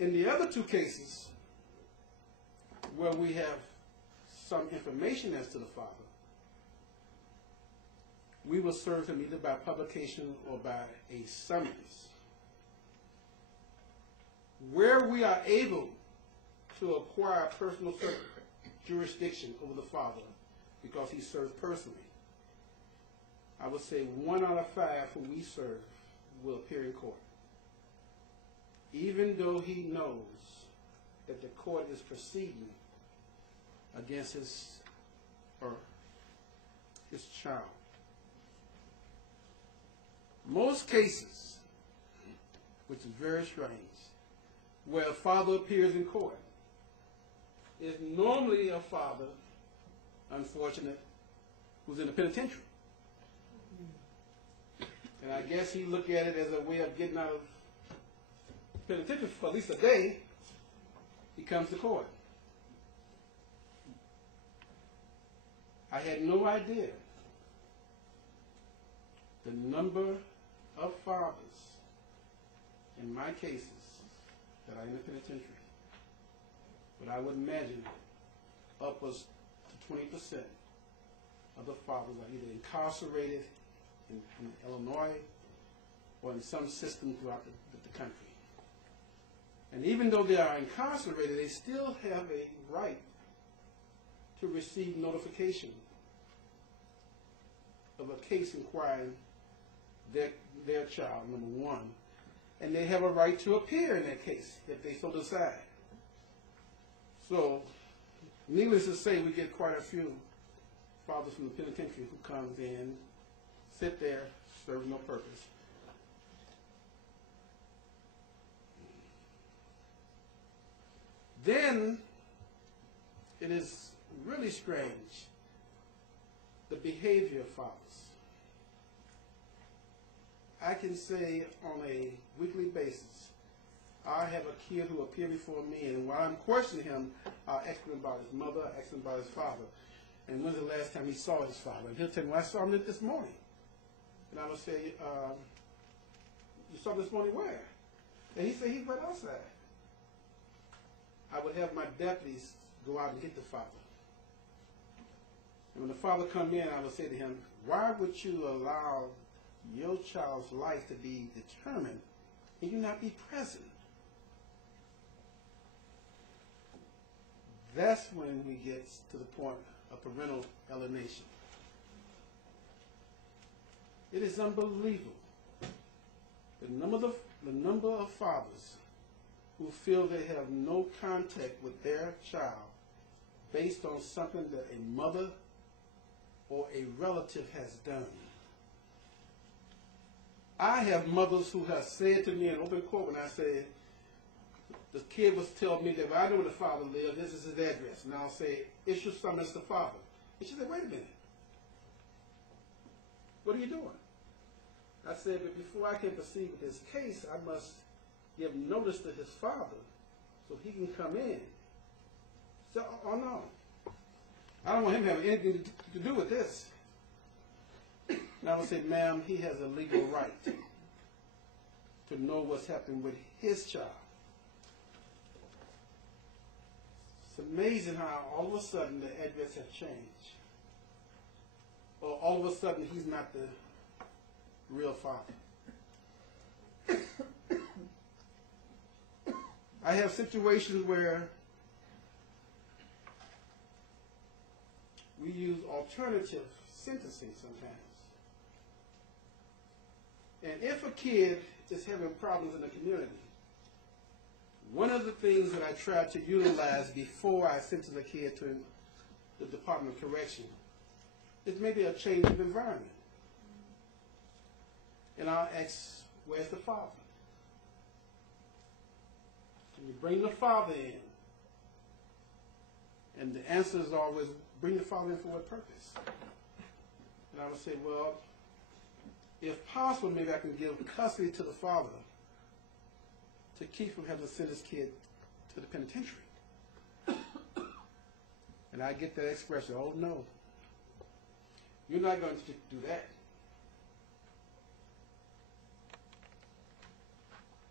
In the other two cases, where we have some information as to the father, we will serve him either by publication or by a summons. Where we are able to acquire personal jurisdiction over the father because he serves personally, I would say 1 out of 5 who we serve will appear in court, even though he knows that the court is proceeding against his or his child. Most cases, which is very strange, where a father appears in court is normally a father, unfortunate, who's in the penitentiary. And I guess he looked at it as a way of getting out of penitentiary for at least a day. He comes to court. I had no idea the number of fathers in my cases that are in the penitentiary. But I would imagine upwards to 20% of the fathers are either incarcerated in Illinois or in some system throughout the country. And even though they are incarcerated, they still have a right to receive notification of a case inquiring their child, number one. And they have a right to appear in that case if they so decide. So, needless to say, we get quite a few fathers from the penitentiary who comes in, sit there, serve no purpose. Then, it is really strange, the behavior of fathers. I can say on a weekly basis, I have a kid who appeared before me, and while I'm questioning him, I'll ask him about his mother, I'll ask him about his father, and when's the last time he saw his father? And he'll tell me, well, I saw him this morning. And I will say, you saw him this morning where? And he said, he went outside. I would have my deputies go out and get the father. And when the father come in, I would say to him, why would you allow your child's life to be determined and you not be present? That's when we get to the point of parental alienation. It is unbelievable. The number of fathers who feel they have no contact with their child based on something that a mother or a relative has done. I have mothers who have said to me in open court when I said, the kid was telling me that, well, I know where the father lives, this is his address. And I'll say, issue summons the father. And she said, wait a minute. What are you doing? I said, but before I can proceed with this case, I must give notice to his father so he can come in. So, oh no. I don't want him to have anything to do with this. And I would say, ma'am, he has a legal right to know what's happening with his child. It's amazing how all of a sudden the address has changed. Or all of a sudden he's not the real father. I have situations where we use alternative sentencing sometimes. And if a kid is having problems in the community, one of the things that I try to utilize before I sentence a kid to the Department of Correction is maybe a change of environment. And I'll ask, where's the father? And you bring the father in. And the answer is always, bring the father in for what purpose? And I would say, well, if possible, maybe I can give custody to the father to keep from having to send his kid to the penitentiary. And I get that expression, oh no, you're not going to do that.